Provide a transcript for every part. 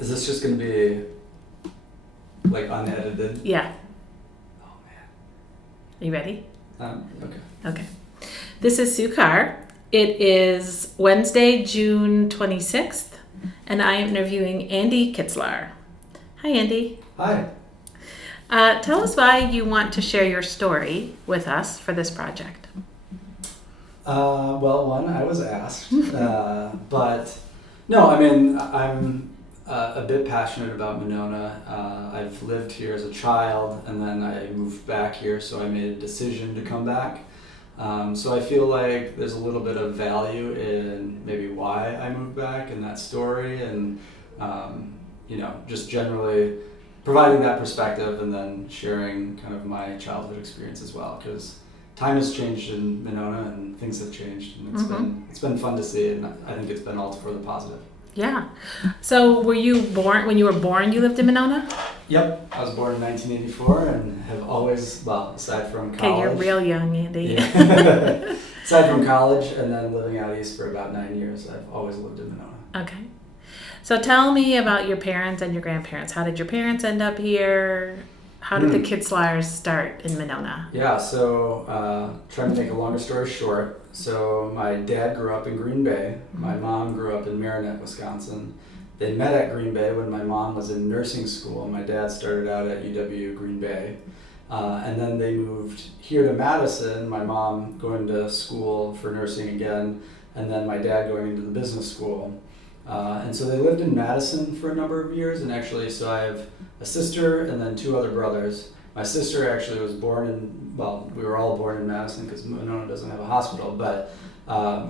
Is this just going to be like unedited? Yeah. Oh man. Are you ready? Okay. Okay. This is Sue Carr. It is Wednesday, June 26th, and I am interviewing Andy Kitslaar. Hi, Andy. Hi. Tell us why you want to share your story with us for this project. Well, one, I was asked, but no, I mean, I'm a bit passionate about Monona. I've lived here as a child, and then I moved back here, so I made a decision to come back. So I feel like there's a little bit of value in maybe why I moved back and that story, and just generally providing that perspective and then sharing kind of my childhood experience as well, because time has changed in Monona and things have changed, and it's been fun to see, and I think it's been all for the positive. Yeah. So when you were born, you lived in Monona? Yep, I was born in 1984 and have always, well, aside from college. Okay, you're real young, Andy. Yeah. Aside from college and then living out east for about 9 years, I've always lived in Monona. Okay. So tell me about your parents and your grandparents. How did your parents end up here? How did the Kitslaars start in Monona? Yeah, so trying to make a longer story short, so my dad grew up in Green Bay. My mom grew up in Marinette, Wisconsin. They met at Green Bay when my mom was in nursing school. My dad started out at UW Green Bay. And then they moved here to Madison, my mom going to school for nursing again, and then my dad going into the business school. And so they lived in Madison for a number of years, and actually, so I have a sister and then 2 other brothers. My sister actually was born in, well, we were all born in Madison because Monona doesn't have a hospital, but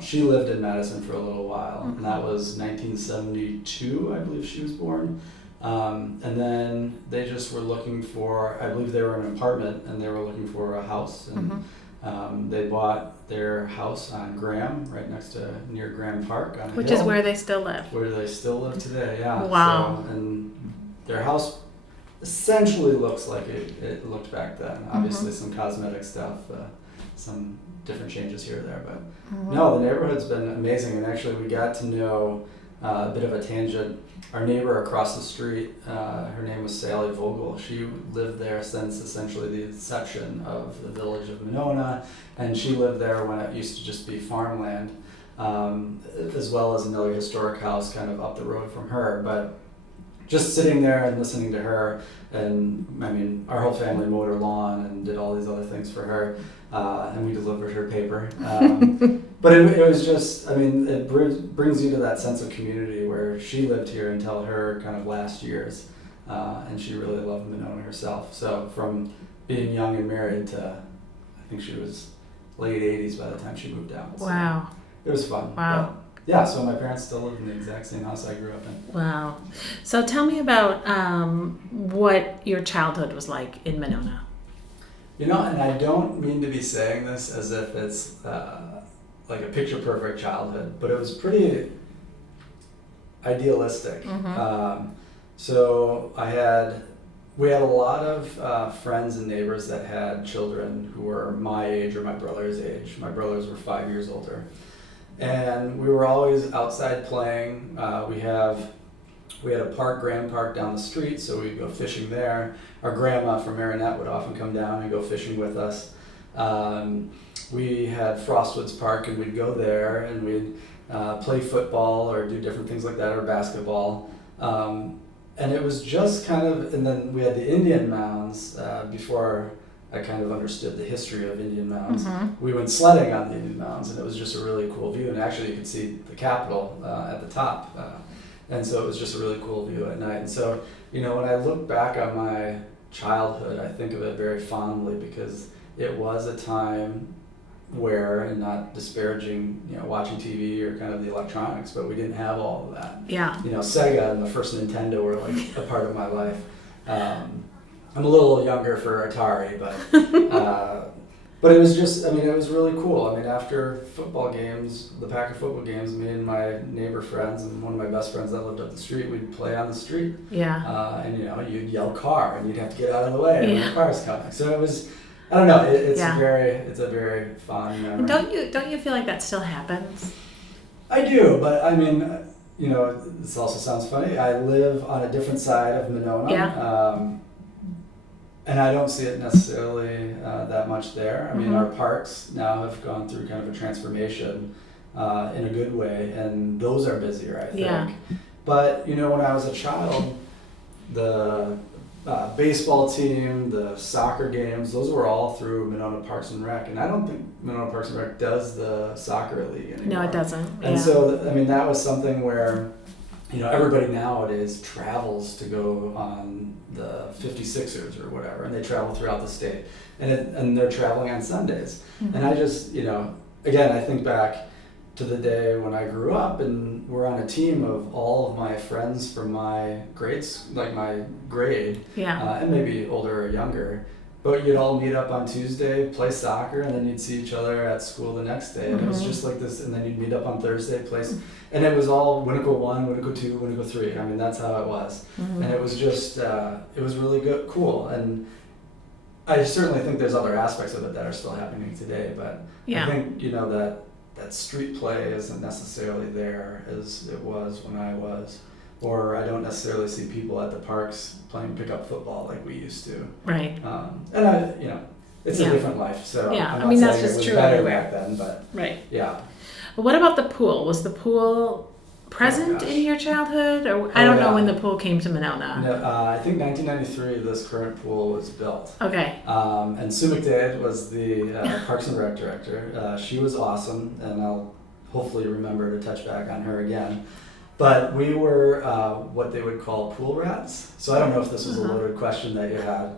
she lived in Madison for a little while, and that was 1972, I believe she was born. And then they just were looking for, I believe they were in an apartment, and they were looking for a house, and they bought their house on Graham, right near Graham Park on a Which hill, is where they still live. where they still live today, yeah. Wow. So, and their house essentially looks like it looked back then. Obviously some cosmetic stuff, some different changes here or there, but no, the neighborhood's been amazing, and actually we got to know a bit of a tangent. Our neighbor across the street, her name was Sally Vogel. She lived there since essentially the inception of the village of Monona, and she lived there when it used to just be farmland, as well as another historic house kind of up the road from her. But just sitting there and listening to her, and I mean, our whole family mowed her lawn and did all these other things for her, and we delivered her paper. But it was just, I mean, it brings you to that sense of community where she lived here until her kind of last years, and she really loved Monona herself. So from being young and married to, I think she was late 80s by the time she moved out. So Wow. it was fun. Wow. But yeah, so my parents still live in the exact same house I grew up in. Wow. So tell me about what your childhood was like in Monona. You know, and I don't mean to be saying this as if it's like a picture-perfect childhood, but it was pretty idealistic. So we had a lot of friends and neighbors that had children who were my age or my brother's age. My brothers were 5 years older. And we were always outside playing. We had a park, Grand Park, down the street, so we'd go fishing there. Our grandma from Marinette would often come down and go fishing with us. We had Frostwoods Park, and we'd go there, and we'd play football or do different things like that, or basketball. And it was just kind of, and then we had the Indian mounds before I kind of understood the history of Indian mounds. We went sledding on the Indian mounds, and it was just a really cool view. And actually, you could see the Capitol at the top, and so it was just a really cool view at night. And so, you know, when I look back on my childhood, I think of it very fondly because it was a time where, and not disparaging, you know, watching TV or kind of the electronics, but we didn't have all of that. Yeah. You know, Sega and the first Nintendo were like a part of my life. I'm a little younger for Atari, but it was just, I mean, it was really cool. I mean, after football games, the Packer football games, me and my neighbor friends and one of my best friends that lived up the street, we'd play on the street. Yeah. And, you know, you'd yell car and you'd have to get out of the way when the car's coming. So it was, I don't know, it's a very fond memory. And don't you feel like that still happens? I do, but I mean, you know, this also sounds funny. I live on a different side of Monona. Yeah. And I don't see it necessarily that much there. I mean, our parks now have gone through kind of a transformation in a good way, and those are busier, I think. Yeah. But, you know, when I was a child, the baseball team, the soccer games, those were all through Monona Parks and Rec. And I don't think Monona Parks and Rec does the soccer league anymore. No, it doesn't. And so, I mean, that was something where, you know, everybody nowadays travels to go on the 56ers or whatever, and they travel throughout the state. And they're traveling on Sundays. And I just, you know, again, I think back to the day when I grew up, and we're on a team of all of my friends from my grades, like my grade, and maybe older or younger. But you'd all meet up on Tuesday, play soccer, and then you'd see each other at school the next day. And it was just like this, and then you'd meet up on Thursday, and it was all Winnequa 1, Winnequa 2, Winnequa 3. I mean, that's how it was. And it was just, it was really good, cool. And I certainly think there's other aspects of it that are still happening today, but I think, you know, that street play isn't necessarily there as it was when I was. Or I don't necessarily see people at the parks playing pickup football like we used to. Right. And I, you know, it's a different life. So I'm not I mean, that's saying just it was true better everywhere. back then, but Right. But what about the pool? Was the pool present in your childhood, or I don't know when the pool came to Monona? No, I think 1993 this current pool was built. Okay. And Sue McDade was the Parks and Rec director. She was awesome, and I'll hopefully remember to touch back on her again. But we were what they would call pool rats. So I don't know if this was a loaded question that you had.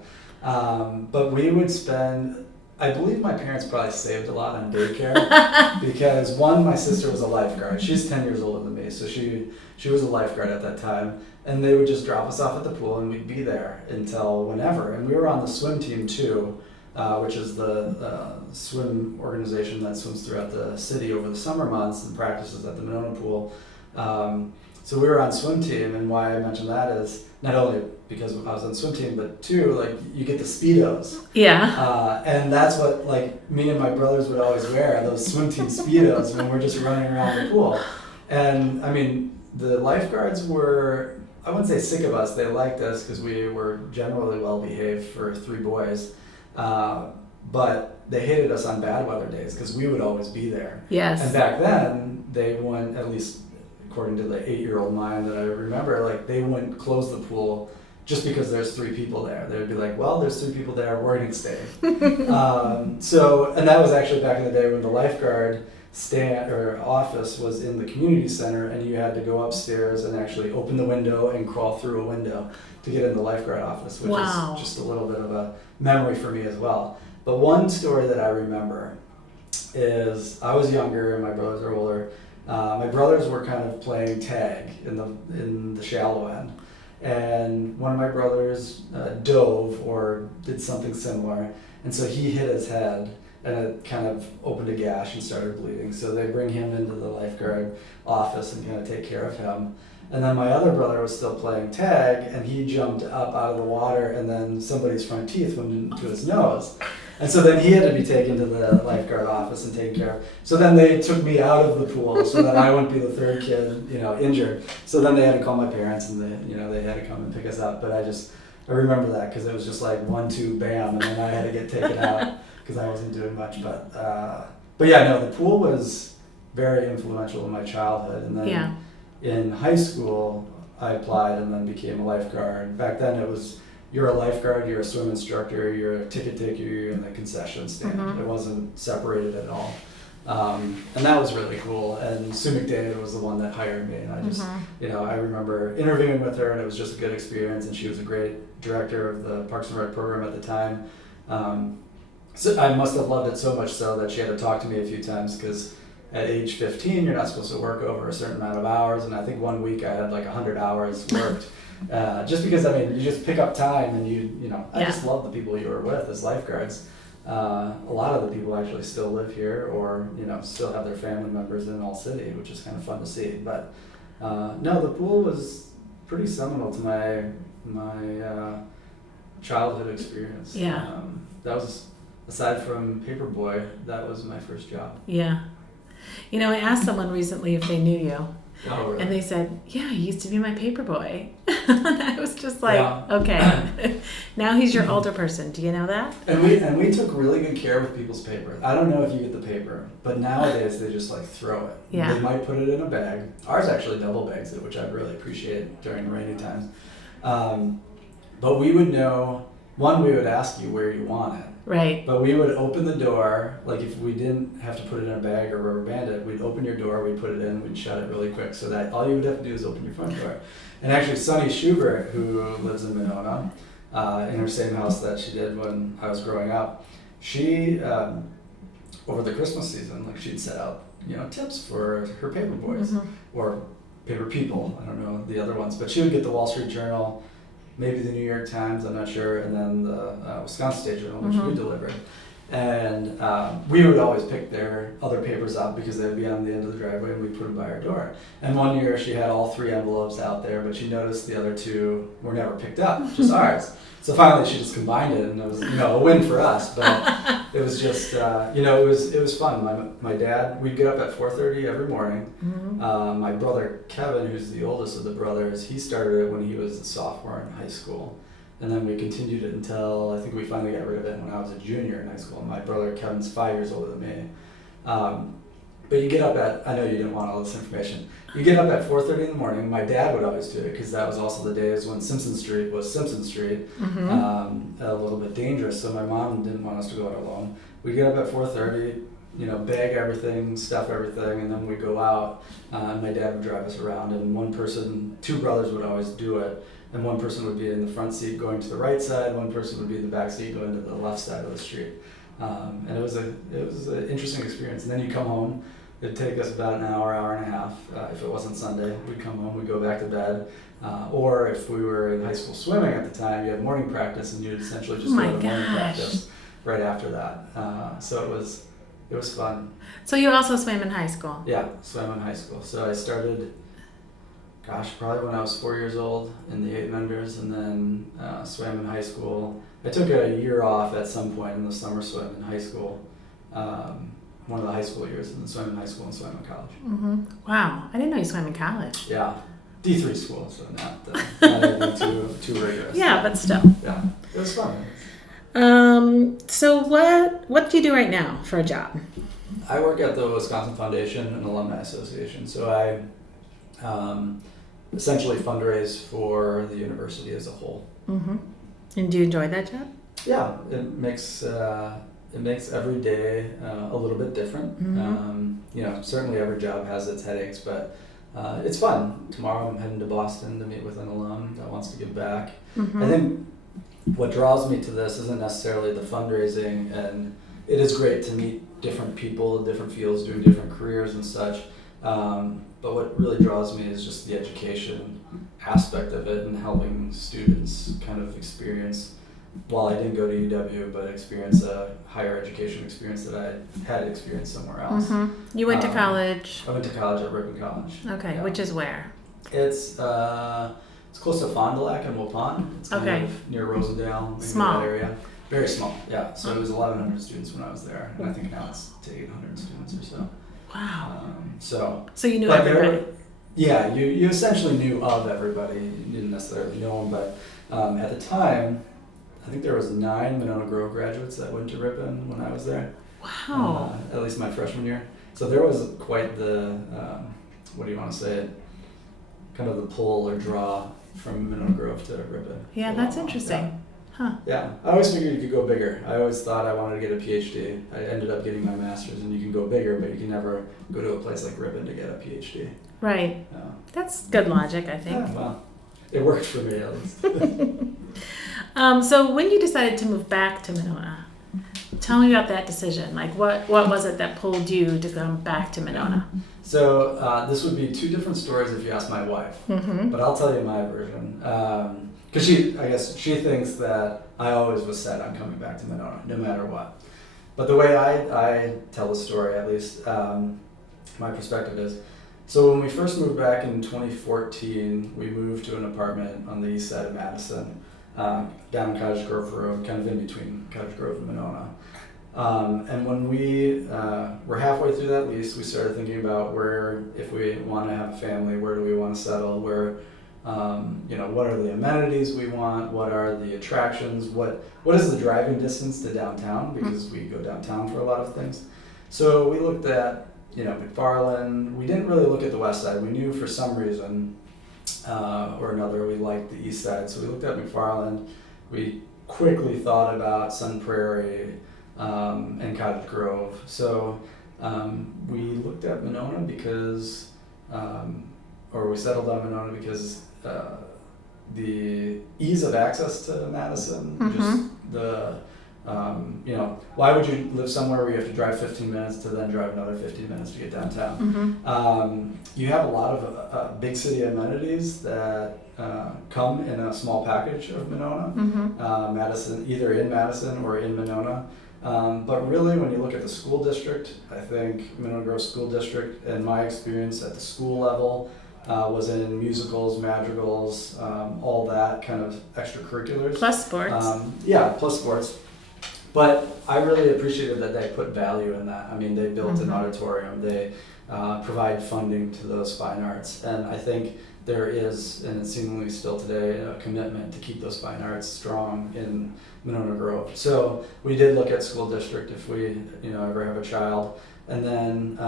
But we would spend, I believe my parents probably saved a lot on daycare because one, my sister was a lifeguard. She's 10 years older than me, so she was a lifeguard at that time. And they would just drop us off at the pool, and we'd be there until whenever. And we were on the swim team too, which is the swim organization that swims throughout the city over the summer months and practices at the Monona pool. So we were on swim team, and why I mentioned that is not only because I was on swim team, but two, like, you get the Speedos. Yeah. And that's what, like, me and my brothers would always wear, those swim team Speedos when we're just running around the pool. And I mean, the lifeguards were, I wouldn't say sick of us, they liked us because we were generally well behaved for three boys. But they hated us on bad weather days because we would always be there. Yes. And back then, they wouldn't, at least according to the 8-year-old mind that I remember, like, they wouldn't close the pool just because there's three people there. They would be like, well, there's three people there, we're going to stay. So, and that was actually back in the day when the lifeguard stand or office was in the community center, and you had to go upstairs and actually open the window and crawl through a window to get in the lifeguard office, which is just a little bit of a memory for me as well. But one story that I remember is I was younger and my brothers are older. My brothers were kind of playing tag in the shallow end, and one of my brothers dove or did something similar, and so he hit his head, and it kind of opened a gash and started bleeding. So they bring him into the lifeguard office and kind of take care of him. And then my other brother was still playing tag, and he jumped up out of the water, and then somebody's front teeth went into his nose. And so then he had to be taken to the lifeguard office and taken care of. So then they took me out of the pool so that I wouldn't be the third kid, you know, injured. So then they had to call my parents, and they had to come and pick us up. But I remember that because it was just like 1, 2, bam, and then I had to get taken out because I wasn't doing much. But yeah, no, the pool was very influential in my childhood. And then in high school, I applied and then became a lifeguard. Back then it was, you're a lifeguard, you're a swim instructor, you're a ticket taker, you're in the concession stand. It wasn't separated at all. And that was really cool. And Sue McDade was the one that hired me. And I just, I remember interviewing with her, and it was just a good experience. And she was a great director of the Parks and Rec program at the time. So I must have loved it so much so that she had to talk to me a few times, because at age 15, you're not supposed to work over a certain amount of hours. And I think one week I had like 100 hours worked. Just because, I mean, you just pick up time, and I just love the people you were with as lifeguards. A lot of the people actually still live here, or still have their family members in All City, which is kind of fun to see. But no, the pool was pretty seminal to my childhood experience. Yeah. That was, aside from Paperboy, that was my first job. Yeah. I asked someone recently if they knew you, Oh, really? And they said, yeah, he used to be my paper boy. And I was just like, Yeah. okay, now he's your older person. Do you know that? And we took really good care with people's paper. I don't know if you get the paper, but nowadays they just like throw it. Yeah. They might put it in a bag. Ours actually double bags it, which I really appreciate during rainy times. But we would know, one, we would ask you where you want it. Right. But we would open the door, like if we didn't have to put it in a bag or rubber band it, we'd open your door, we'd put it in, we'd shut it really quick so that all you would have to do is open your front door. And actually Sunny Schubert, who lives in Monona, in her same house that she did when I was growing up, she, over the Christmas season, like she'd set out, tips for her paper boys or paper people, I don't know the other ones, but she would get the Wall Street Journal, maybe the New York Times, I'm not sure, and then the Wisconsin State Journal, which we delivered. And we would always pick their other papers up because they would be on the end of the driveway and we'd put them by our door. And one year she had all 3 envelopes out there, but she noticed the other 2 were never picked up, just ours. So finally she just combined it and it was, a win for us. But it was just, it was fun. My dad, we'd get up at 4:30 every morning. My brother Kevin, who's the oldest of the brothers, he started it when he was a sophomore in high school. And then we continued it until I think we finally got rid of it when I was a junior in high school. My brother Kevin's 5 years older than me. But you get up at, I know you didn't want all this information, you get up at 4:30 in the morning. My dad would always do it because that was also the days when Simpson Street was Simpson Street, a little bit dangerous. So my mom didn't want us to go out alone. We get up at 4:30, bag everything, stuff everything, and then we go out. And my dad would drive us around, and 2 brothers would always do it. And one person would be in the front seat going to the right side, one person would be in the back seat going to the left side of the street. And it was an interesting experience. And then you come home, it'd take us about an hour, hour and a half. If it wasn't Sunday, we'd come home, we'd go back to bed. Or if we were in high school swimming at the time, you had morning practice and you'd essentially just go to morning practice right after that. So it was fun. So you also swam in high school? Yeah, swam in high school. So I started, probably when I was 4 years old in the 8 members, and then swam in high school. I took a year off at some point in the summer swim in high school, one of the high school years, and then swam in high school and swam in college. Wow, I didn't know you swam in college. Yeah, D3 school, so not anything too rigorous. Yeah, but still. Yeah, it was fun. So what do you do right now for a job? I work at the Wisconsin Foundation and Alumni Association, so I essentially fundraise for the university as a whole. And do you enjoy that job? Yeah, it makes every day a little bit different. Certainly every job has its headaches, but it's fun. Tomorrow I'm heading to Boston to meet with an alum that wants to give back. I think what draws me to this isn't necessarily the fundraising, and it is great to meet different people in different fields doing different careers and such. But what really draws me is just the education aspect of it and helping students kind of experience, while I didn't go to UW, but experience a higher education experience that I had experienced somewhere else. You went to college? I went to college at Ripon College. Okay, yeah. Which is where? It's close to Fond du Lac and Waupun. It's kind of near Rosendale, maybe small. That area. Very small, yeah. So it was 1,100 students when I was there, and I think now it's to 800 students or so. Wow. So you knew everybody? Yeah, you essentially knew of everybody. You didn't necessarily know them, but at the time, I think there was 9 Monona Grove graduates that went to Ripon when I was there. Wow. At least my freshman year. So there was quite the, what do you want to say, kind of the pull or draw from Monona Grove to Ripon. Yeah, that's interesting. Yeah, I always figured you could go bigger. I always thought I wanted to get a PhD. I ended up getting my master's, and you can go bigger, but you can never go to a place like Ripon to get a PhD. Right. That's good logic, I think. Yeah, well, it worked for me at least. So when you decided to move back to Monona, tell me about that decision. Like, what was it that pulled you to come back to Monona? So this would be 2 different stories if you ask my wife, but I'll tell you my version. Because she thinks that I always was set on coming back to Monona, no matter what. But the way I tell the story, at least my perspective is, so when we first moved back in 2014, we moved to an apartment on the east side of Madison, down Cottage Grove Road, kind of in between Cottage Grove and Monona. And when we were halfway through that lease, we started thinking about where, if we want to have a family, where do we want to settle, where, what are the amenities we want, what are the attractions, what is the driving distance to downtown, because we go downtown for a lot of things. So we looked at, McFarland. We didn't really look at the west side. We knew for some reason or another we liked the east side. So we looked at McFarland. We quickly thought about Sun Prairie and Cottage Grove. So we looked at Monona because, or we settled on Monona because the ease of access to Madison, just the, why would you live somewhere where you have to drive 15 minutes to then drive another 15 minutes to get downtown? You have a lot of big city amenities that come in a small package of Monona, Madison, either in Madison or in Monona. But really, when you look at the school district, I think Monona Grove School District, in my experience at the school level, was in musicals, madrigals, all that kind of extracurriculars. Plus sports. Plus sports. But I really appreciated that they put value in that. I mean, they built an auditorium. They provide funding to those fine arts. And I think there is, and it's seemingly still today, a commitment to keep those fine arts strong in Monona Grove. So we did look at school district if we, ever have a child. And then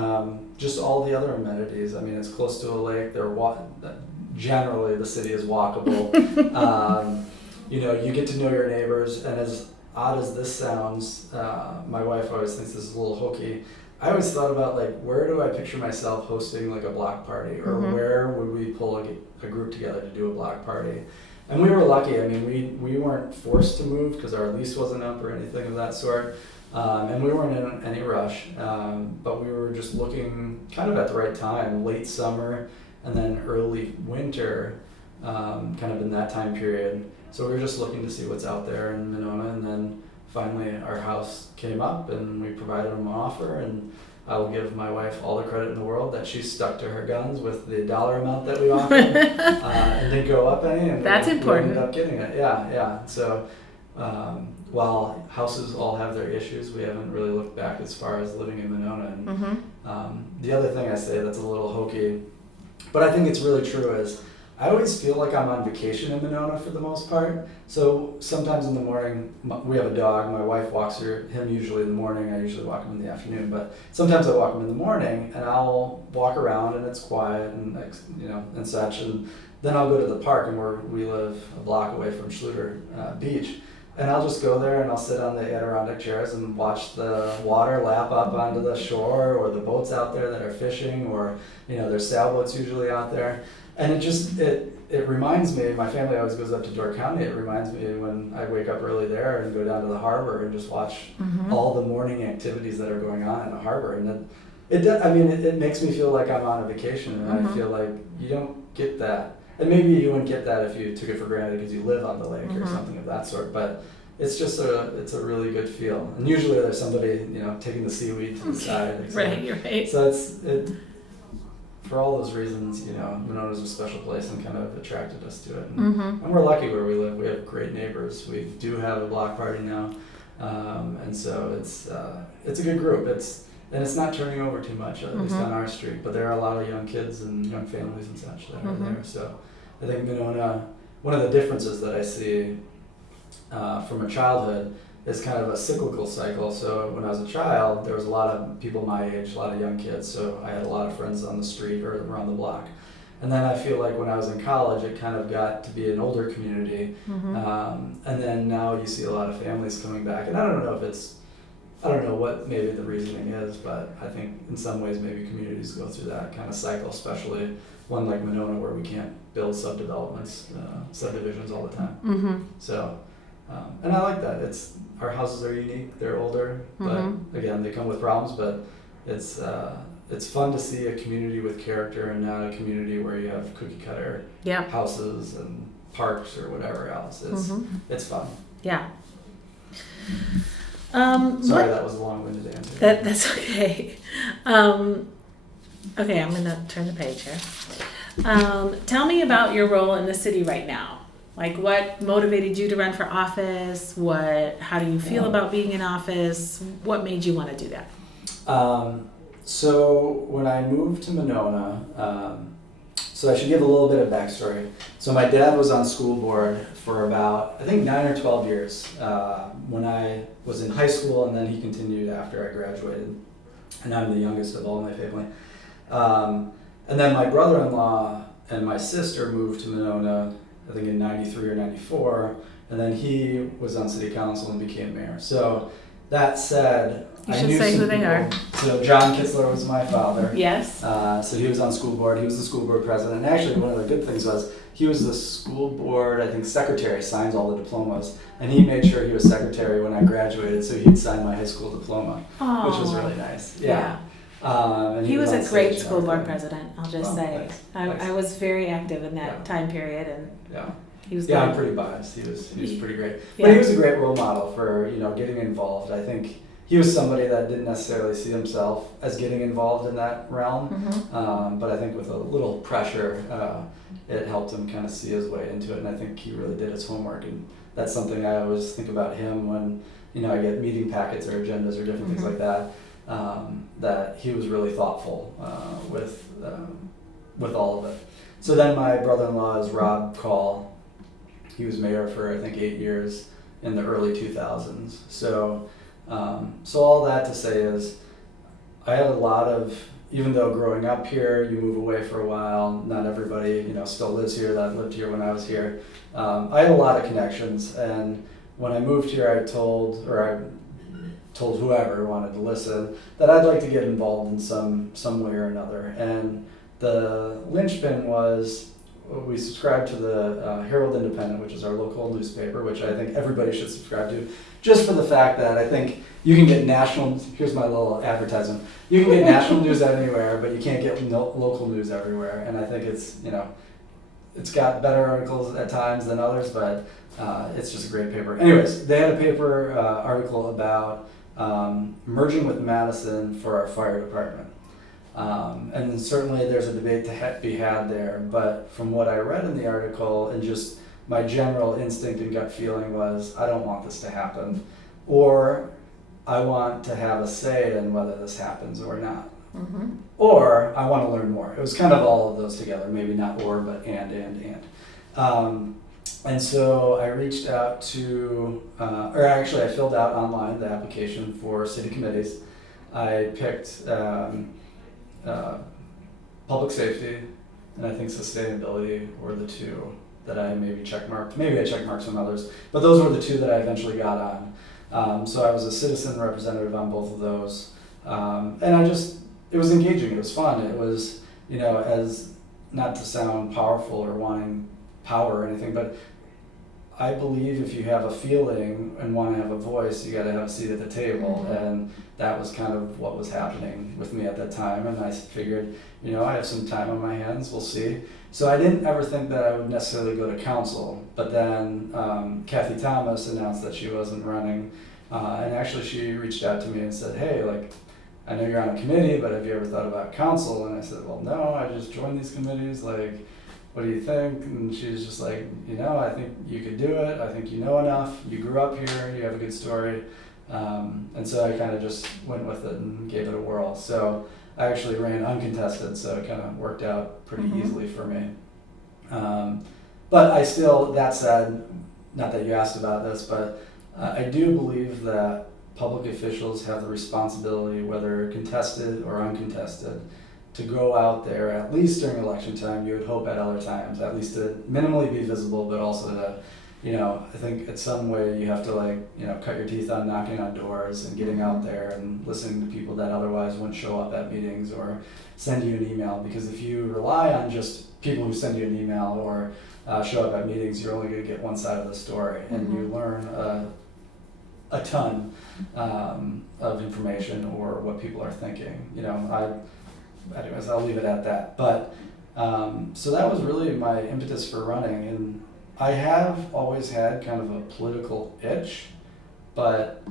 just all the other amenities. I mean, it's close to a lake. Generally, the city is walkable. You get to know your neighbors. And as odd as this sounds, my wife always thinks this is a little hokey. I always thought about, where do I picture myself hosting a block party, or where would we pull a group together to do a block party? And we were lucky. I mean, we weren't forced to move because our lease wasn't up or anything of that sort. And we weren't in any rush, but we were just looking kind of at the right time, late summer and then early winter, kind of in that time period. So we were just looking to see what's out there in Monona, and then finally our house came up and we provided them an offer, and I will give my wife all the credit in the world that she stuck to her guns with the dollar amount that we offered and didn't go up any, and That's important. We ended up getting it. Yeah. So while houses all have their issues, we haven't really looked back as far as living in Monona. And the other thing I say that's a little hokey, but I think it's really true, is I always feel like I'm on vacation in Monona for the most part. So sometimes in the morning, we have a dog. My wife walks him usually in the morning. I usually walk him in the afternoon. But sometimes I walk him in the morning, and I'll walk around, and it's quiet and and such. And then I'll go to the park, and we live a block away from Schluter Beach. And I'll just go there and I'll sit on the Adirondack chairs and watch the water lap up onto the shore, or the boats out there that are fishing, or there's sailboats usually out there. And it reminds me, my family always goes up to Door County. It reminds me when I wake up early there and go down to the harbor and just watch all the morning activities that are going on in the harbor. And it makes me feel like I'm on a vacation, and I feel like you don't get that. And maybe you wouldn't get that if you took it for granted because you live on the lake or something of that sort. But it's just it's a really good feel. And usually there's somebody taking the seaweed to the side. Right. So for all those reasons, Monona's a special place and kind of attracted us to it. And we're lucky where we live. We have great neighbors. We do have a block party now, and so it's a good group. It's not turning over too much, at least on our street. But there are a lot of young kids and young families and such that are there. So I think Monona, one of the differences that I see from a childhood is kind of a cyclical cycle. So when I was a child, there was a lot of people my age, a lot of young kids. So I had a lot of friends on the street or around the block. And then I feel like when I was in college, it kind of got to be an older community. And then now you see a lot of families coming back. And I don't know what maybe the reasoning is, but I think in some ways maybe communities go through that kind of cycle, especially one like Monona where we can't build subdivisions all the time. So, and I like that. Our houses are unique, they're older, but again, they come with problems, but it's fun to see a community with character and not a community where you have cookie cutter houses and parks or whatever else. It's fun. Yeah. Sorry, that was a long-winded answer. That's okay. Okay, I'm going to turn the page here. Tell me about your role in the city right now. Like, what motivated you to run for office? How do you feel about being in office? What made you want to do that? So when I moved to Monona, so I should give a little bit of backstory. So my dad was on school board for about, I think, 9 or 12 years when I was in high school, and then he continued after I graduated. And I'm the youngest of all my family. And then my brother-in-law and my sister moved to Monona, I think in 93 or 94, and then he was on city council and became mayor. So that said, You I should knew say some who they people. are. So John Kitslaar was my father. Yes. So he was on school board. He was the school board president. And actually, one of the good things was he was the school board, I think, secretary, signs all the diplomas. And he made sure he was secretary when I graduated, so he'd sign my high school diploma, Aww. which was really nice. Yeah. And He was on a great stage and school board everything. president, I'll just Oh, say. nice. I was very active in that Yeah. time period, and Yeah. he was Yeah, good. I'm pretty biased. He was pretty great. Yeah. But he was a great role model for, getting involved. I think he was somebody that didn't necessarily see himself as getting involved in that realm. Mhm. But I think with a little pressure, it helped him kind of see his way into it. And I think he really did his homework. And that's something I always think about him when, I get meeting packets or agendas or different things Mhm. like that, that he was really thoughtful with all of it. So then my brother-in-law is Rob Call. He was mayor for, I think, 8 years in the early 2000s. So all that to say is, I had a lot of, even though growing up here, you move away for a while, not everybody, still lives here that lived here when I was here. I had a lot of connections, and when I moved here, I told whoever wanted to listen that I'd like to get involved in some way or another. And the linchpin was, we subscribed to the Herald Independent, which is our local newspaper, which I think everybody should subscribe to, just for the fact that I think you can get national, here's my little advertisement, you can get national news anywhere, but you can't get local news everywhere. And I think it's, it's got better articles at times than others, but it's just a great paper. Anyways, they had a paper article about merging with Madison for our fire department. And certainly there's a debate to be had there, but from what I read in the article and just my general instinct and gut feeling was, I don't want this to happen, or I want to have a say in whether this happens or not. Mm-hmm. Or I want to learn more. It was kind of all of those together, maybe not or, but and. And so I reached out to, I filled out online the application for city committees. I picked public safety, and I think sustainability were the two that I maybe checkmarked. Maybe I checkmarked some others, but those were the two that I eventually got on. So I was a citizen representative on both of those. And it was engaging, it was fun. It was, as not to sound powerful or wanting power or anything, but I believe if you have a feeling and want to have a voice, you got to have a seat at the table. Mm-hmm. And that was kind of what was happening with me at that time. And I figured, I have some time on my hands, we'll see. So I didn't ever think that I would necessarily go to council. But then Kathy Thomas announced that she wasn't running. And actually she reached out to me and said, hey, I know you're on a committee, but have you ever thought about council? And I said, well, no, I just joined these committees. What do you think? And she's just like, I think you could do it. I think you know enough. You grew up here. You have a good story. And so I kind of just went with it and gave it a whirl. So I actually ran uncontested, so it kind of worked out pretty easily for me. But I still, that said, not that you asked about this, but I do believe that public officials have the responsibility, whether contested or uncontested, to go out there, at least during election time. You would hope at other times, at least to minimally be visible, but also to, I think in some way you have to cut your teeth on knocking on doors and getting out there and listening to people that otherwise wouldn't show up at meetings or send you an email. Because if you rely on just people who send you an email or show up at meetings, you're only going to get one side of the story, and you learn a ton of information or what people are thinking. Anyways, I'll leave it at that. But so that was really my impetus for running, and I have always had kind of a political itch, but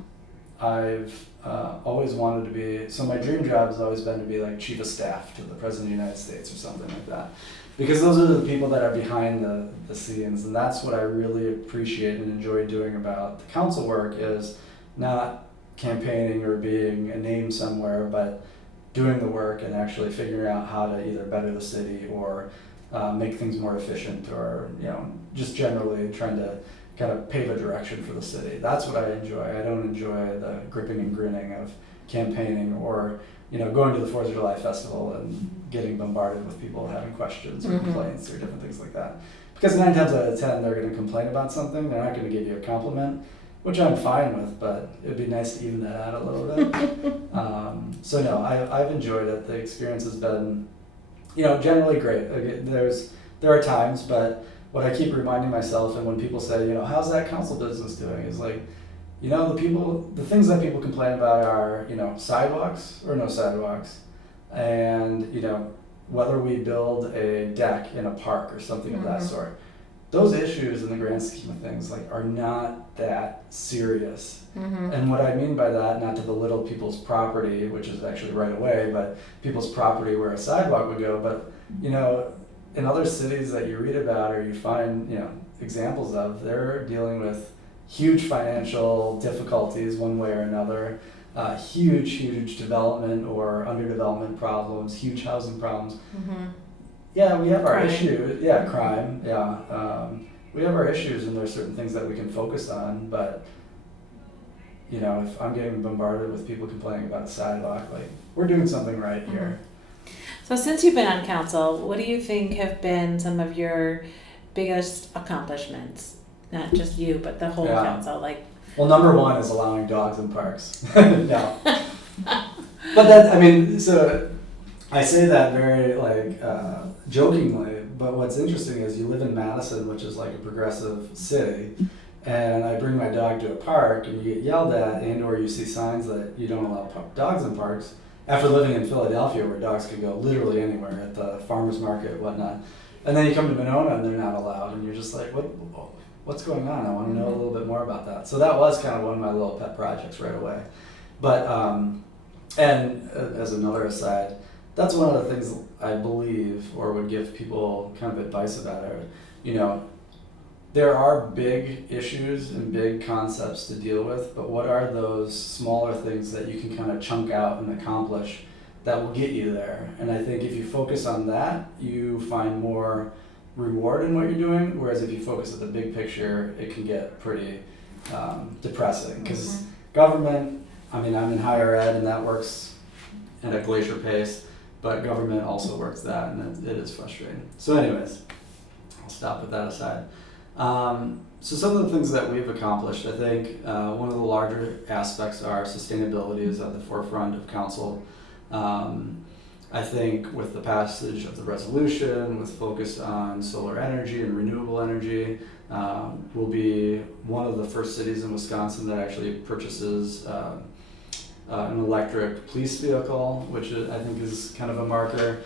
I've always wanted to be, so my dream job has always been to be chief of staff to the President of the United States or something like that. because those are the people that are behind the scenes, and that's what I really appreciate and enjoy doing about the council work, is not campaigning or being a name somewhere, but doing the work and actually figuring out how to either better the city or make things more efficient, or just generally trying to kind of pave a direction for the city. That's what I enjoy. I don't enjoy the gripping and grinning of campaigning, or going to the 4th of July festival and getting bombarded with people having questions or complaints or different things like that. Because 9 times out of 10, they're going to complain about something. They're not going to give you a compliment, which I'm fine with, but it'd be nice to even that out a little bit. So no, I've enjoyed it. The experience has been, generally great. Again, there are times, but what I keep reminding myself, and when people say, how's that council business doing, is like, the things that people complain about are, sidewalks or no sidewalks, and, whether we build a deck in a park or something of that sort. Those issues in the grand scheme of things are not that serious. And what I mean by that, not to belittle people's property, which is actually right away, but people's property where a sidewalk would go, but, in other cities that you read about or you find, examples of, they're dealing with huge financial difficulties one way or another, huge development or underdevelopment problems, huge housing problems. Yeah, we have our issues. Yeah, crime. Yeah, we have our issues, and there's certain things that we can focus on. But if I'm getting bombarded with people complaining about a sidewalk, we're doing something right here. So since you've been on council, what do you think have been some of your biggest accomplishments? Not just you, but the whole council. Well, number one is allowing dogs in parks. No. But so I say that very jokingly, but what's interesting is you live in Madison, which is like a progressive city, and I bring my dog to a park and you get yelled at, and or you see signs that you don't allow dogs in parks, after living in Philadelphia where dogs could go literally anywhere, at the farmer's market and whatnot. And then you come to Monona and they're not allowed, and you're just like, what's going on? I want to know a little bit more about that. So that was kind of one of my little pet projects right away. But, and as another aside, that's one of the things I believe, or would give people kind of advice about it. There are big issues and big concepts to deal with, but what are those smaller things that you can kind of chunk out and accomplish that will get you there? And I think if you focus on that, you find more reward in what you're doing, whereas if you focus at the big picture, it can get pretty depressing. Because government, I'm in higher ed and that works at a glacier pace, but government also works that, and it is frustrating. So anyways, I'll stop with that aside. So some of the things that we've accomplished, I think one of the larger aspects are sustainability is at the forefront of council. I think with the passage of the resolution, with focus on solar energy and renewable energy, we'll be one of the first cities in Wisconsin that actually purchases an electric police vehicle, which I think is kind of a marker.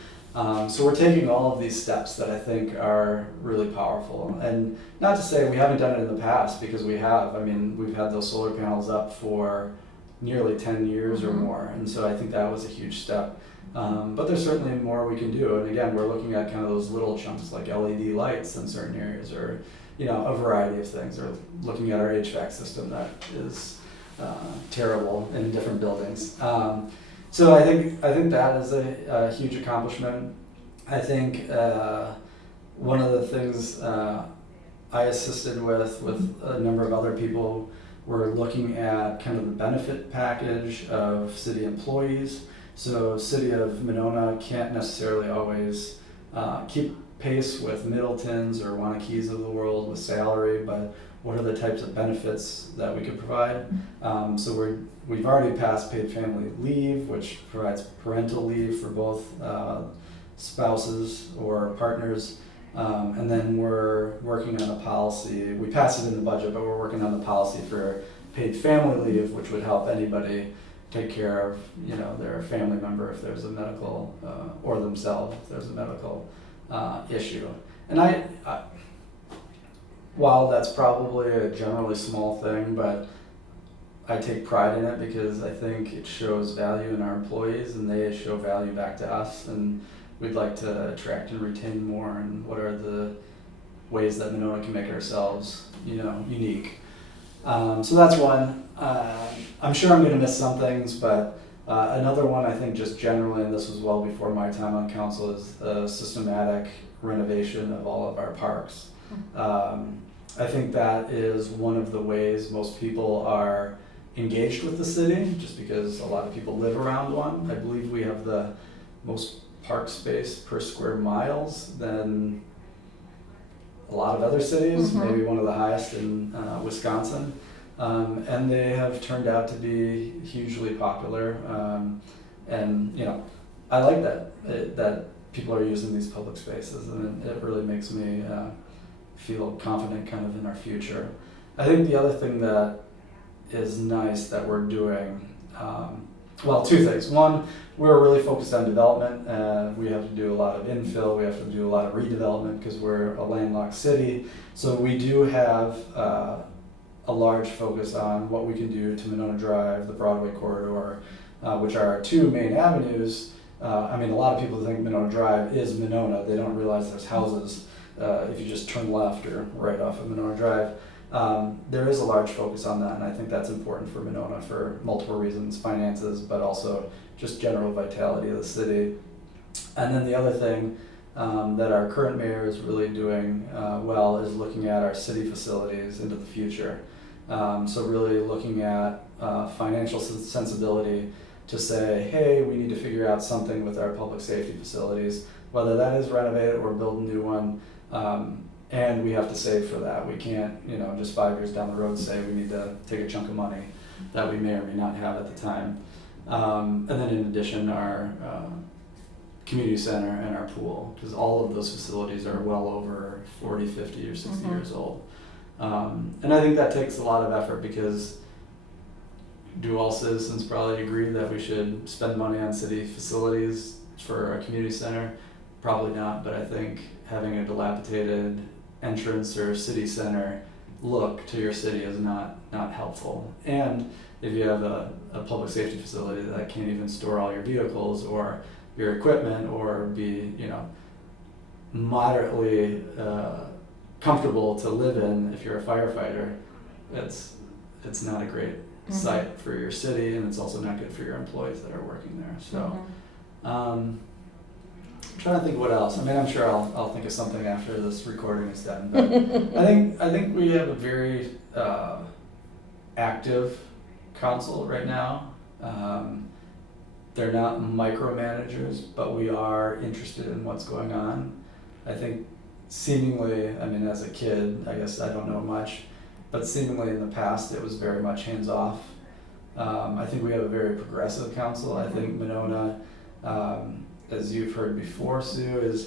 So we're taking all of these steps that I think are really powerful. And not to say we haven't done it in the past, because we have. We've had those solar panels up for nearly 10 years or more. And so I think that was a huge step. But there's certainly more we can do. And again, we're looking at kind of those little chunks like LED lights in certain areas, or a variety of things, or looking at our HVAC system that is terrible in different buildings. So I think that is a huge accomplishment. I think one of the things I assisted with a number of other people were looking at kind of the benefit package of city employees. So City of Monona can't necessarily always keep pace with Middletons or Wanakees of the world with salary, but what are the types of benefits that we could provide? So we've already passed paid family leave, which provides parental leave for both spouses or partners. And then we're working on a policy. We passed it in the budget, but we're working on the policy for paid family leave, which would help anybody take care of their family member if there's a medical, or themselves if there's a medical issue. And I while that's probably a generally small thing, but I take pride in it because I think it shows value in our employees and they show value back to us. And we'd like to attract and retain more, and what are the ways that Monona can make ourselves, unique. So that's one. I'm sure I'm going to miss some things, but another one I think just generally, and this was well before my time on council, is the systematic renovation of all of our parks. I think that is one of the ways most people are engaged with the city, just because a lot of people live around one. I believe we have the most park space per square miles than a lot of other cities, maybe one of the highest in Wisconsin. And they have turned out to be hugely popular. And I like that people are using these public spaces, and it really makes me feel confident kind of in our future. I think the other thing that is nice that we're doing, two things. One, we're really focused on development. We have to do a lot of infill, we have to do a lot of redevelopment because we're a landlocked city. So we do have a large focus on what we can do to Monona Drive, the Broadway corridor, which are our two main avenues. A lot of people think Monona Drive is Monona. They don't realize there's houses if you just turn left or right off of Monona Drive. There is a large focus on that, and I think that's important for Monona for multiple reasons, finances, but also just general vitality of the city. And then the other thing that our current mayor is really doing well is looking at our city facilities into the future. So really looking at financial sensibility to say, hey, we need to figure out something with our public safety facilities, whether that is renovate or build a new one. And we have to save for that. We can't, just 5 years down the road say we need to take a chunk of money that we may or may not have at the time. And then in addition, our community center and our pool, because all of those facilities are well over 40, 50, or 60 years old. And I think that takes a lot of effort, because do all citizens probably agree that we should spend money on city facilities for a community center? Probably not, but I think having a dilapidated entrance or city center look to your city is not helpful. And if you have a public safety facility that can't even store all your vehicles or your equipment, or be moderately comfortable to live in if you're a firefighter, it's not a great sight for your city, and it's also not good for your employees that are working there. So I'm trying to think what else. I'm sure I'll think of something after this recording is done. But I think we have a very active council right now. They're not micromanagers, but we are interested in what's going on. I think seemingly, as a kid, I guess I don't know much, but seemingly in the past it was very much hands-off. I think we have a very progressive council. I think Monona, as you've heard before, Sue,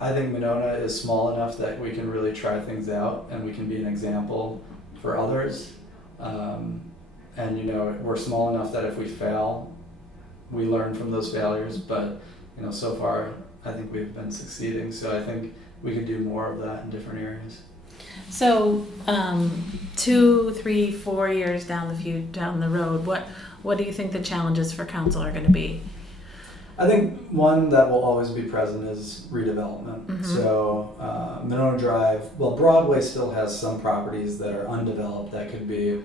I think Monona is small enough that we can really try things out, and we can be an example for others. And we're small enough that if we fail, we learn from those failures, but so far I think we've been succeeding, so I think we could do more of that in different areas. So 2, 3, 4 years down the road, what do you think the challenges for council are going to be? I think one that will always be present is redevelopment. So Monona Drive, Broadway still has some properties that are undeveloped that could be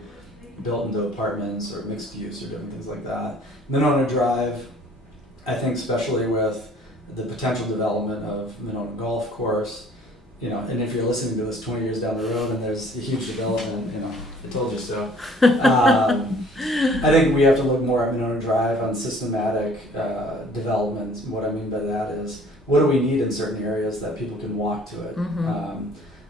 built into apartments or mixed use or different things like that. Monona Drive, I think especially with the potential development of Monona Golf Course, and if you're listening to this 20 years down the road and there's a huge development, I told you so. I think we have to look more at Monona Drive on systematic development. What I mean by that is, what do we need in certain areas that people can walk to it?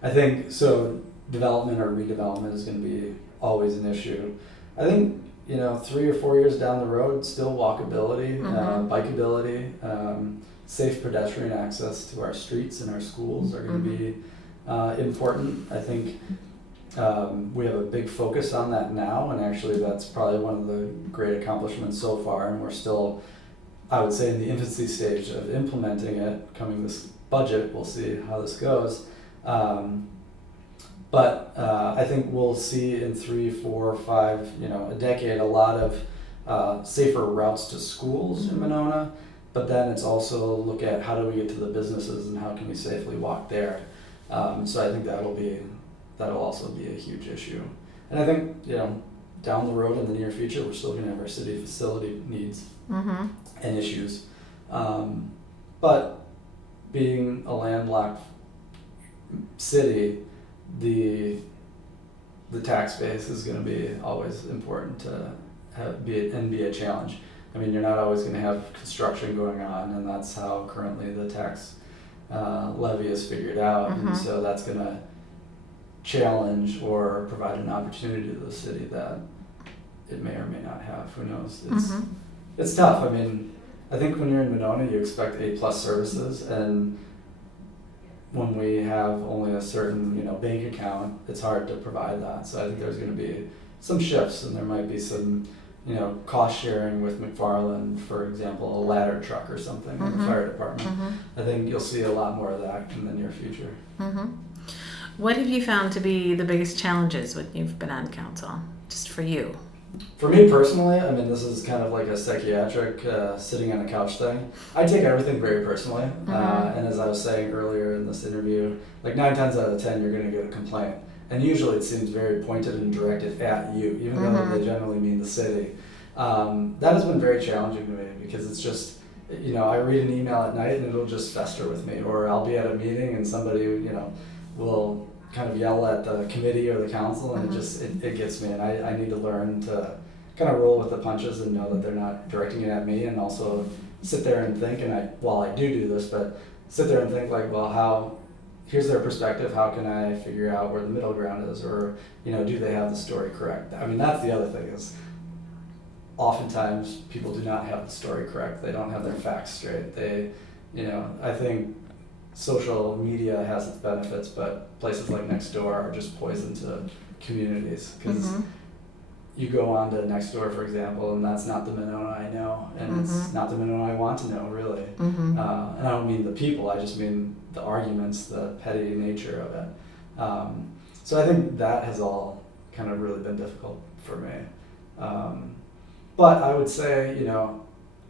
I think so. Development or redevelopment is going to be always an issue. I think 3 or 4 years down the road, still walkability, bikeability, safe pedestrian access to our streets and our schools are going to be important. I think we have a big focus on that now, and actually that's probably one of the great accomplishments so far, and we're still, I would say, in the infancy stage of implementing it. Coming this budget, we'll see how this goes. But I think we'll see in 3, 4, 5, a decade, a lot of safer routes to schools in Monona. but then it's also look at how do we get to the businesses and how can we safely walk there. So I think that'll also be a huge issue. And I think, down the road in the near future, we're still going to have our city facility needs Mm-hmm. and issues. But being a landlocked city, the tax base is going to be always important to be a challenge. I mean, you're not always going to have construction going on, and that's how currently the tax levy is figured out. Mm-hmm. And so that's going to challenge or provide an opportunity to the city that it may or may not have. Who knows? It's tough. I mean, I think when you're in Monona, you expect A+ services, and when we have only a certain, bank account, it's hard to provide that. So I think there's going to be some shifts, and there might be some, cost sharing with McFarland, for example, a ladder truck or something in the fire department. I think you'll see a lot more of that in the near future. What have you found to be the biggest challenges when you've been on council, just for you? For me personally, I mean, this is kind of like a psychiatric sitting on a couch thing. I take everything very personally. And as I was saying earlier in this interview, like 9 times out of 10, you're going to get a complaint. And usually it seems very pointed and directed at you, even though they generally mean the city. That has been very challenging to me because it's just, I read an email at night and it'll just fester with me. Or I'll be at a meeting and somebody, will kind of yell at the committee or the council, and it gets me. And I need to learn to kind of roll with the punches and know that they're not directing it at me, and also sit there and think, and I do this, but sit there and think like, well, here's their perspective, how can I figure out where the middle ground is, or, do they have the story correct? I mean, that's the other thing is oftentimes people do not have the story correct. They don't have their facts straight. I think social media has its benefits, but places like Nextdoor are just poison to communities, because you go on to Nextdoor, for example, and that's not the Monona I know, and it's not the Monona I want to know, really. And I don't mean the people, I just mean the arguments, the petty nature of it. So I think that has all kind of really been difficult for me. But I would say,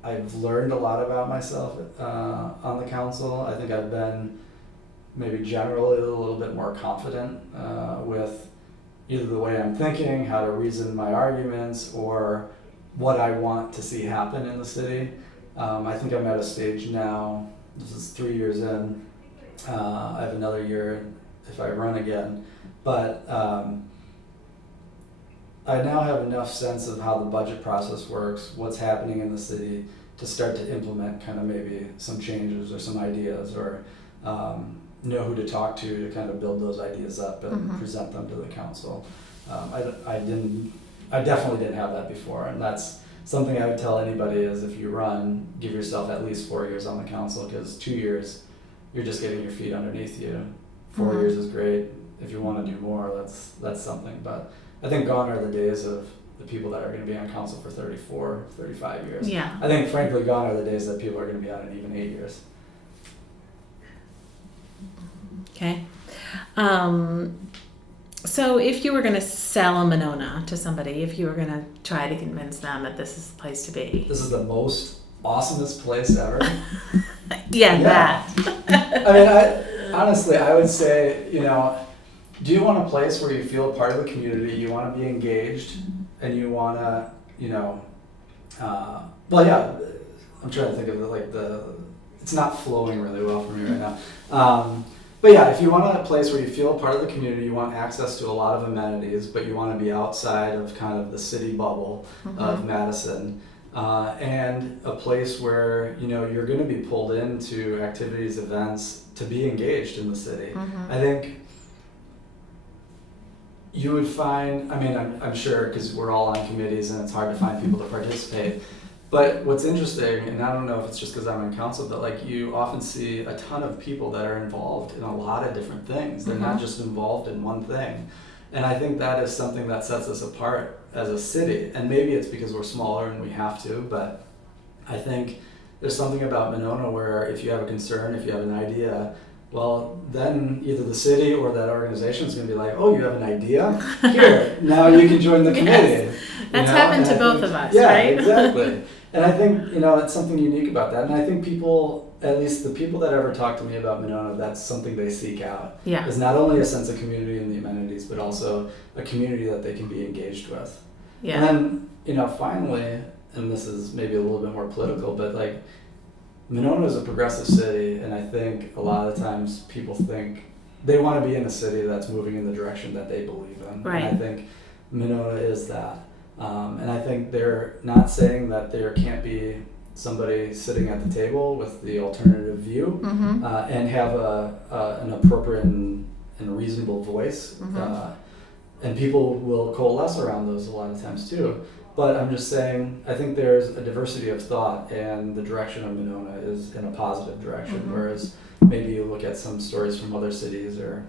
I've learned a lot about myself on the council. I think I've been maybe generally a little bit more confident with either the way I'm thinking, how to reason my arguments, or what I want to see happen in the city. I think I'm at a stage now, this is 3 years in, I have another year if I run again, but I now have enough sense of how the budget process works, what's happening in the city, to start to implement kind of maybe some changes or some ideas, or know who to talk to kind of build those ideas up and present them to the council. I definitely didn't have that before, and that's something I would tell anybody is if you run, give yourself at least 4 years on the council, because 2 years, you're just getting your feet underneath you. 4 years is great. If you want to do more, that's something. But I think gone are the days of the people that are going to be on council for 34, 35 years. Yeah. I think, frankly, gone are the days that people are going to be on it even 8 years. Okay. So if you were going to sell a Monona to somebody, if you were going to try to convince them that this is the place to be. This is the most awesomest place ever. That. I mean, honestly, I would say, do you want a place where you feel part of the community, you want to be engaged, and you want to, I'm trying to think of it's not flowing really well for me right now. But yeah, if you want a place where you feel part of the community, you want access to a lot of amenities, but you want to be outside of kind of the city bubble of Madison, and a place where, you're going to be pulled into activities, events, to be engaged in the city. I think you would find, I'm sure, because we're all on committees and it's hard to find people to participate, but what's interesting, and I don't know if it's just because I'm on council, but you often see a ton of people that are involved in a lot of different things. They're not just involved in one thing. And I think that is something that sets us apart as a city. And maybe it's because we're smaller and we have to, but I think there's something about Monona where if you have a concern, if you have an idea, well, then either the city or that organization is going to be like, oh, you have an idea? Here, now you can join the committee. That's happened to both of us, yeah, right? Exactly. And I think, you know, it's something unique about that. And I think people, at least the people that ever talk to me about Monona, that's something they seek out. Yeah. Is not only a sense of community and the amenities, but also a community that they can be engaged with. Yeah. And then, you know, finally, and this is maybe a little bit more political, but like Monona is a progressive city, and I think a lot of times people think they want to be in a city that's moving in the direction that they believe in. Right. And I think Monona is that. And I think they're not saying that there can't be somebody sitting at the table with the alternative view Mm-hmm. And have an appropriate and reasonable voice. Mhm. And people will coalesce around those a lot of times too. But I'm just saying, I think there's a diversity of thought, and the direction of Monona is in a positive direction, Mhm. whereas maybe you look at some stories from other cities or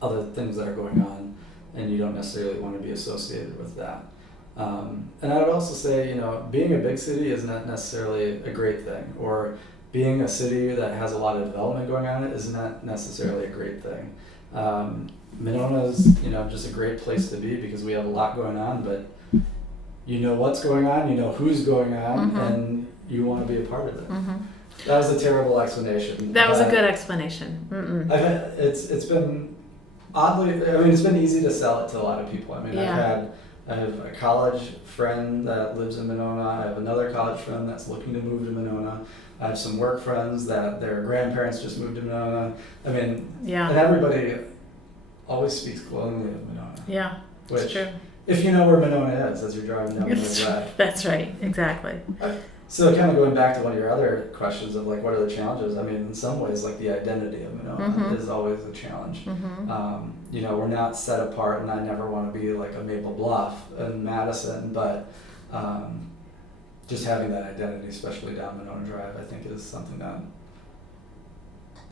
other things that are going on, and you don't necessarily want to be associated with that. And I would also say, you know, being a big city is not necessarily a great thing, or being a city that has a lot of development going on is not necessarily a great thing. Monona is, you know, just a great place to be because we have a lot going on, but you know what's going on, you know who's going on, Mhm. and you want to be a part of it. Mm-hmm. That was a terrible explanation. That was a but good explanation. Mm-mm. it's been oddly, I mean, it's been easy to sell it to a lot of people. I mean, Yeah. I have a college friend that lives in Monona. I have another college friend that's looking to move to Monona. I have some work friends that their grandparents just moved to Monona. I mean, and Yeah. everybody always speaks glowingly of Monona. Yeah. It's Which, true. if you know where Monona is as you're driving down the road. That's right. Exactly. So kind of going back to one of your other questions of like, what are the challenges? I mean, in some ways, like the identity of Monona Mhm. is always a challenge. Mm-hmm. You know, we're not set apart, and I never want to be like a Maple Bluff and Madison, but just having that identity, especially down Monona Drive, I think is something that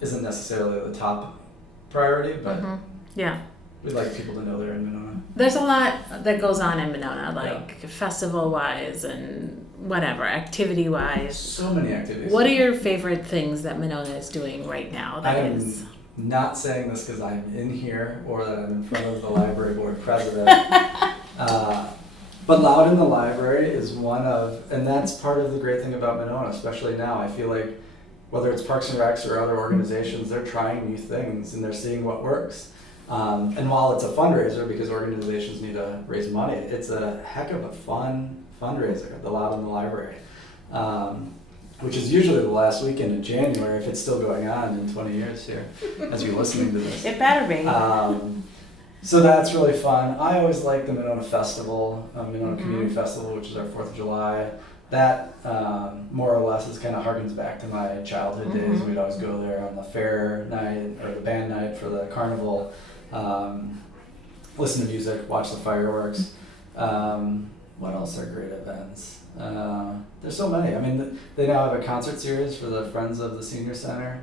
isn't necessarily the top priority, but Mm-hmm. Yeah. we'd like people to know they're in Monona. There's a lot that goes on in Monona, like festival-wise and whatever, activity-wise. So many activities. What are your favorite things that Monona is doing right now? I That am is. not saying this because I'm in here or that I'm in front of the library board president. But Loud in the Library is one of, and that's part of the great thing about Monona, especially now. I feel like whether it's Parks and Recs or other organizations, they're trying new things and they're seeing what works. And while it's a fundraiser, because organizations need to raise money, it's a heck of a fun fundraiser, the Loud in the Library, which is usually the last weekend in January, if it's still going on in 20 years here, as you're listening to this. It better be. So that's really fun. I always like the Monona Festival, Monona Mhm. Community Festival, which is our 4th of July. That more or less is kind of harkens back to my childhood days. Mhm. We'd always go there on the fair night or the band night for the carnival, listen to music, watch the fireworks. What else are great events? There's so many. I mean, they now have a concert series for the Friends of the Senior Center.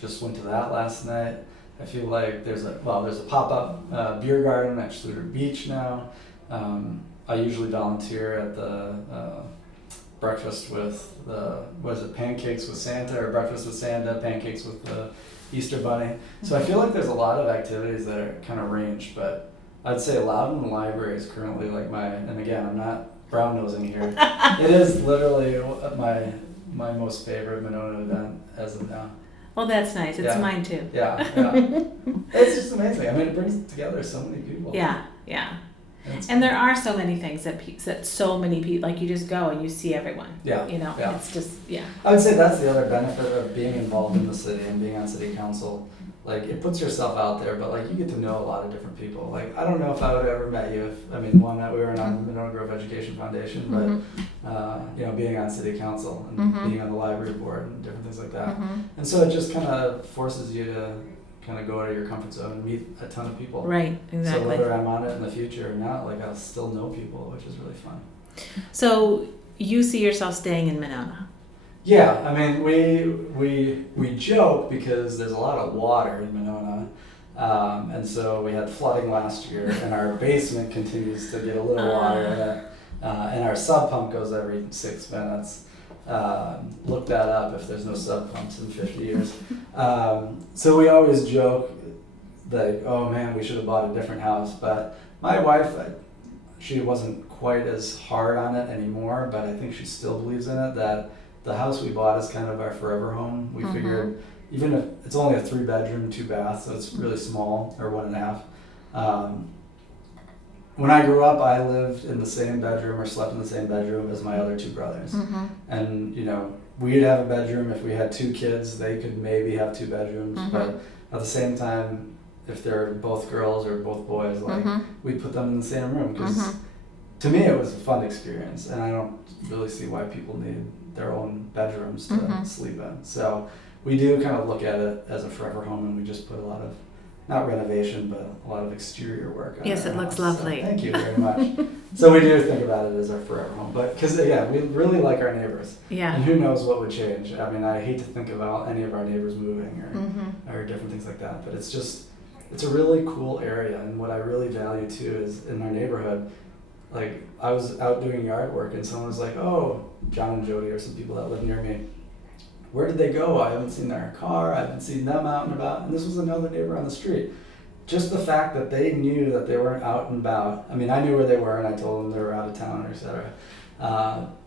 Just went to that last night. I feel like there's a pop-up beer garden at Schluter Beach now. I usually volunteer at the breakfast with Pancakes with Santa, or breakfast with Santa, pancakes with the Easter Bunny. So I feel like there's a lot of activities that are kind of ranged, but I'd say Loud in the Library is currently like and again, I'm not brown-nosing here. It is literally my most favorite Monona event as of now. Well, that's nice. It's Yeah. mine too. Yeah. It's just amazing. I mean, it brings together so many people. Yeah. And there are so many things that so many people, like you just go and you see everyone. Yeah. You know, Yeah. it's just, yeah. I would say that's the other benefit of being involved in the city and being on city council. Like, it puts yourself out there, but like you get to know a lot of different people. Like, I don't know if I would have ever met you we were on the Monona Grove Education Foundation, but you know, being on city council and Mhm. being on the library board and different things like that. Mhm. And so it just kind of forces you to kind of go out of your comfort zone and meet a ton of people. Right, So exactly. whether I'm on it in the future or not, like I'll still know people, which is really fun. So you see yourself staying in Monona? Yeah, I mean, we joke because there's a lot of water in Monona, and so we had flooding last year, and our basement continues to get a little water in it, and our sub pump goes every 6 minutes. Look that up if there's no sub pumps in 50 years. So we always joke that, oh man, we should have bought a different house, but my wife, she wasn't quite as hard on it anymore, but I think she still believes in it, that the house we bought is kind of our forever home. We figured, even if it's only a 3-bedroom, 2-bath, so it's really small, or 1.5. When I grew up, I lived in the same bedroom or slept in the same bedroom as my other 2 brothers. And, you know, we'd have a bedroom. If we had 2 kids, they could maybe have 2 bedrooms. But at the same time, if they're both girls or both boys, like, we'd put them in the same room. Because to me, it was a fun experience. And I don't really see why people need their own bedrooms to sleep in. So we do kind of look at it as a forever home, and we just put a lot of, not renovation, but a lot of exterior work on it. Yes, it looks lovely. So thank you very much. So we do think about it as our forever home. But because, yeah, we really like our neighbors. Yeah. And who knows what would change. I mean, I hate to think about any of our neighbors moving or different things like that. But it's just, it's a really cool area. And what I really value, too, is in our neighborhood, like, I was out doing yard work, and someone was like, oh, John and Jody are some people that live near me. Where did they go? I haven't seen their car. I haven't seen them out and about. And this was another neighbor on the street. Just the fact that they knew that they weren't out and about. I mean, I knew where they were, and I told them they were out of town, et cetera.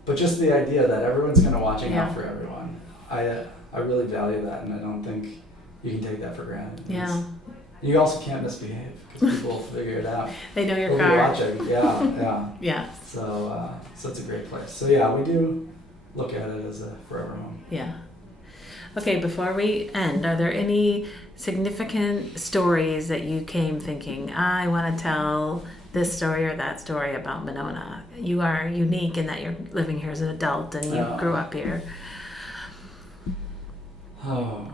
But just the idea that everyone's kind of watching out for everyone. I really value that, and I don't think you can take that for granted. Yeah. You also can't misbehave, because people figure it out. They know your They'll car. be watching. Yeah. Yeah. So it's a great place. So yeah, we do look at it as a forever home. Yeah. Okay, before we end, are there any significant stories that you came thinking, I want to tell this story or that story about Monona? You are unique in that you're living here as an adult and you grew up here. Oh.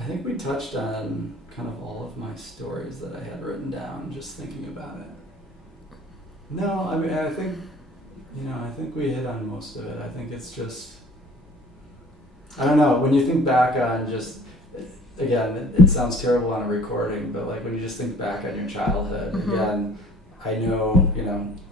I think we touched on kind of all of my stories that I had written down, just thinking about it. No, I mean, I think we hit on most of it. I think it's just, I don't know, when you think back on just, again, it sounds terrible on a recording, but like when you just think back on your childhood, again, I know,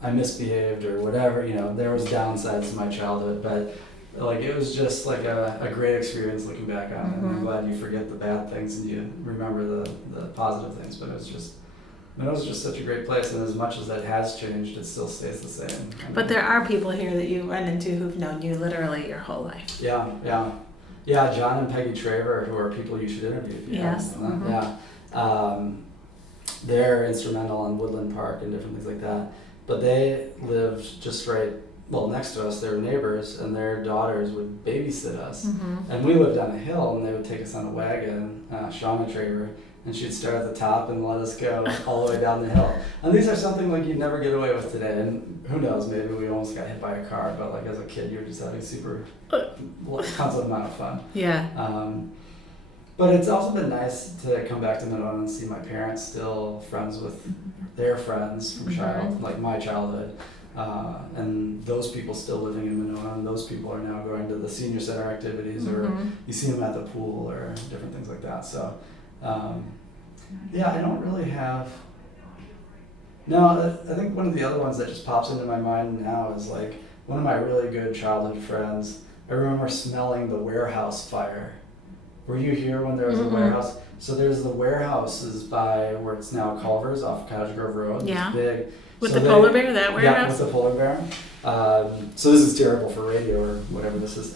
I misbehaved or whatever, there was downsides to my childhood, but like it was just like a great experience looking back on it. And I'm glad you forget the bad things and you remember the positive things, but it was just such a great place, and as much as that has changed, it still stays the same. But there are people here that you run into who've known you literally your whole life. Yeah, John and Peggy Traver, who are people you should interview if you Yes. haven't. Yeah. They're instrumental in Woodland Park and different things like that. But they lived just next to us. They were neighbors, and their daughters would babysit us. And we lived on a hill, and they would take us on a wagon, Shauna Traver, and she'd start at the top and let us go all the way down the hill. And these are something like you'd never get away with today. And who knows, maybe we almost got hit by a car, but like as a kid, you're just having tons of amount of fun. Yeah. But it's also been nice to come back to Monona and see my parents still friends with their friends from my childhood. And those people still living in Monona, and those people are now going to the senior center activities, or you see them at the pool or different things like that. So, I don't really have. No, I think one of the other ones that just pops into my mind now is like one of my really good childhood friends. I remember smelling the warehouse fire. Were you here when there was a warehouse? So there's the warehouses by where it's now Culver's off Cottage Grove Road. Yeah. It's big. With the polar bear, that warehouse? Yeah, with the polar bear. So this is terrible for radio or whatever this is.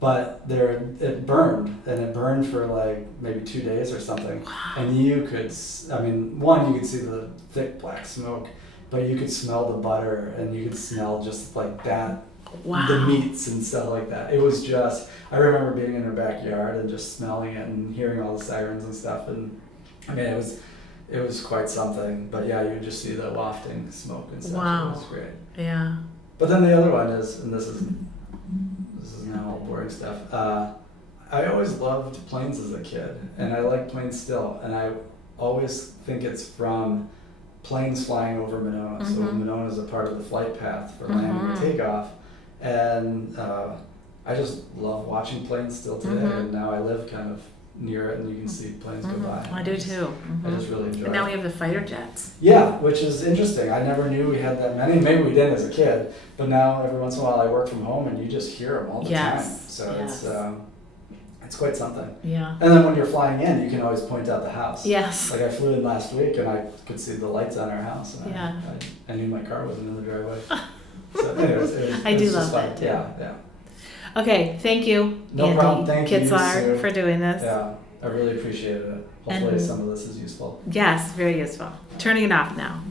But it burned for like maybe 2 days or something. Wow. And you could see the thick black smoke, but you could smell the butter, and you could smell just like that, the meats and stuff like that. It was just, I remember being in her backyard and just smelling it and hearing all the sirens and stuff. And I mean, it was quite something. But yeah, you would just see the wafting smoke and stuff. Wow. It was great. Yeah. But then the other one is, and this is now all boring stuff. I always loved planes as a kid, and I like planes still. And I always think it's from planes flying over Monona. So Monona is a part of the flight path for landing and takeoff. And I just love watching planes still today. And now I live kind of near it, and you can see planes go by. I do too. I just really enjoy it. And now we have the fighter jets. Yeah, which is interesting. I never knew we had that many. Maybe we did as a kid, but now every once in a while I work from home, and you just hear them all the time. So it's quite something. Yeah. And then when you're flying in, you can always point out the house. Yes. Like I flew in last week and I could see the lights on our house, and Yeah. I knew my car wasn't in the driveway. So anyways, I it do was love just fun. that too. Yeah. Okay, thank you, No Andy problem. Thank you, Kitslaar, Sue. for doing this. Yeah, I really appreciated it. Hopefully And- some of this is useful. Yes, very useful. Turning it off now.